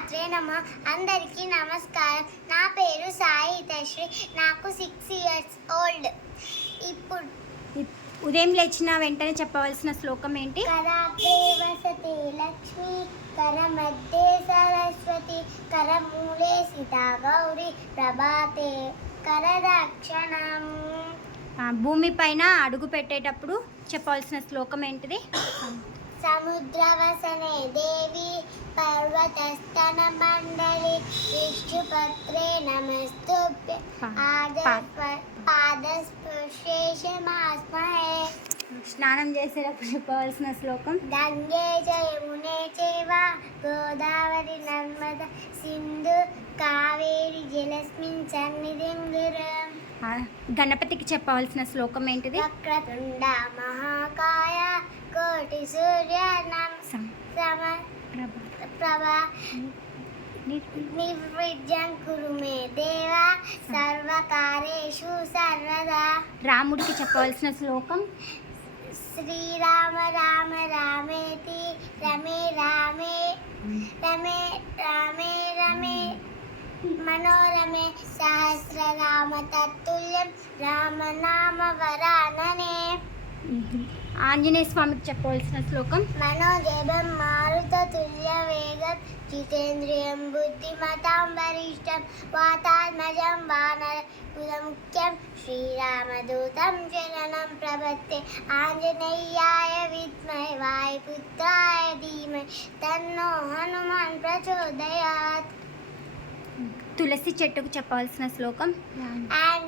శ్రీమాత్రే నమ. అందరికీ నమస్కారం. నా పేరు సాయి తశ్రీ. నాకు 6 years old. ఇప్పుడు ఉదయం లేచిన వెంటనే చెప్పవలసిన శ్లోకం ఏంటి? కరాగ్రే వసతే లక్ష్మి, కర మధ్యే సరస్వతి, కరమూలే సీతా గౌరి, ప్రభాతే కరదక్షిణం. భూమి పైన అడుగు పెట్టేటప్పుడు చెప్పవలసిన శ్లోకం ఏంటిది? సముద్రవసనే దేవి, పర్వతస్తన మండలి, విష్ణుపత్రే నమస్తుభ్య, పాదస్పృశేషమాస్మహే. స్నానం చేసేటప్పుడు చెప్పవలసిన శ్లోకం? గంగే జయమునే చేవ, గోదావరి నర్మద సింధు కావేరి జలస్మిన్ సన్నిధిం గురం. గణపతికి చెప్పవలసిన శ్లోకం ఏంటిది? వక్రతుండ మహాకాయ, కోటి సూర్య ప్రభా, నిర్విఘ్నం కురు మే దేవ, సర్వకార్యేషు సర్వదా. రాముడికి చెప్పవలసిన శ్లోకం? శ్రీరామ రామ రామేతి, రమే రామే రమే రామే రమే మనోరమే, సహస్రనామ తత్తుల్యం, రామనామ వరాననే. ఆంజనేయ స్వామికి చెప్పవలసిన శ్లోకం? మనోజవం మారుత తుల్య వేగం, జితేంద్రియం బుద్ధిమతాం వరిష్టం, వాతాత్మజం వానర కులముఖ్యం, శ్రీరామదూతం శరణం ప్రపత్తే, ఆంజనేయాయ విద్మహే వాయుపుత్రాయ ధీమహి తన్నో హనుమాన్ ప్రచోదయాత్. తులసి చెట్టుకు చెప్పవలసిన శ్లోకం?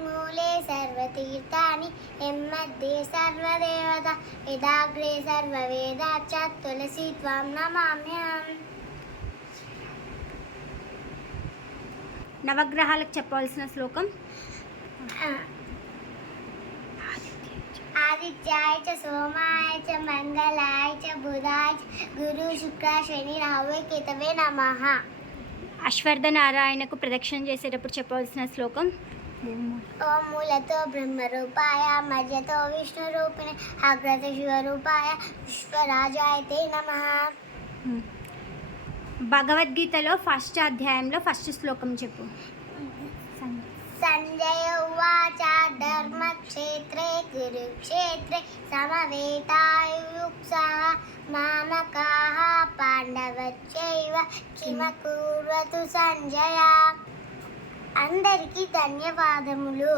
మూలే సర్వతీర్థాని, యన్మధ్యే సర్వదేవత, యదాగ్రే సర్వవేదాచ్చ, తులసి త్వం నమామ్యహం. నవగ్రహాలకు చెప్పవలసిన శ్లోకం? ఆదిత్యాయ చ సోమాయ చ మంగళాయ చ బుధాయ చ, గురు శుక్ర శని రాహువే కేతవే నమః. అశ్వర్థ నారాయణకు ప్రదక్షిణ చేసేటప్పుడు చెప్పవలసిన శ్లోకం? ఓం మూలతో బ్రహ్మరూపాయ, మధ్యతో విష్ణురూపిణి, అగ్రత శివరూపాయ, విశ్వరాజాయ తే నమః. భగవద్గీతలో ఫస్ట్ అధ్యాయంలో ఫస్ట్ శ్లోకం చెప్పు. సంజయ ఉవాచ ధర్మక్షేత్రే కురుక్షేత్రే సమవేతాయుయుత్సః మామకాః పాండవశ్చైవ కిమకుర్వతు సంజయ. అందరికీ ధన్యవాదములు.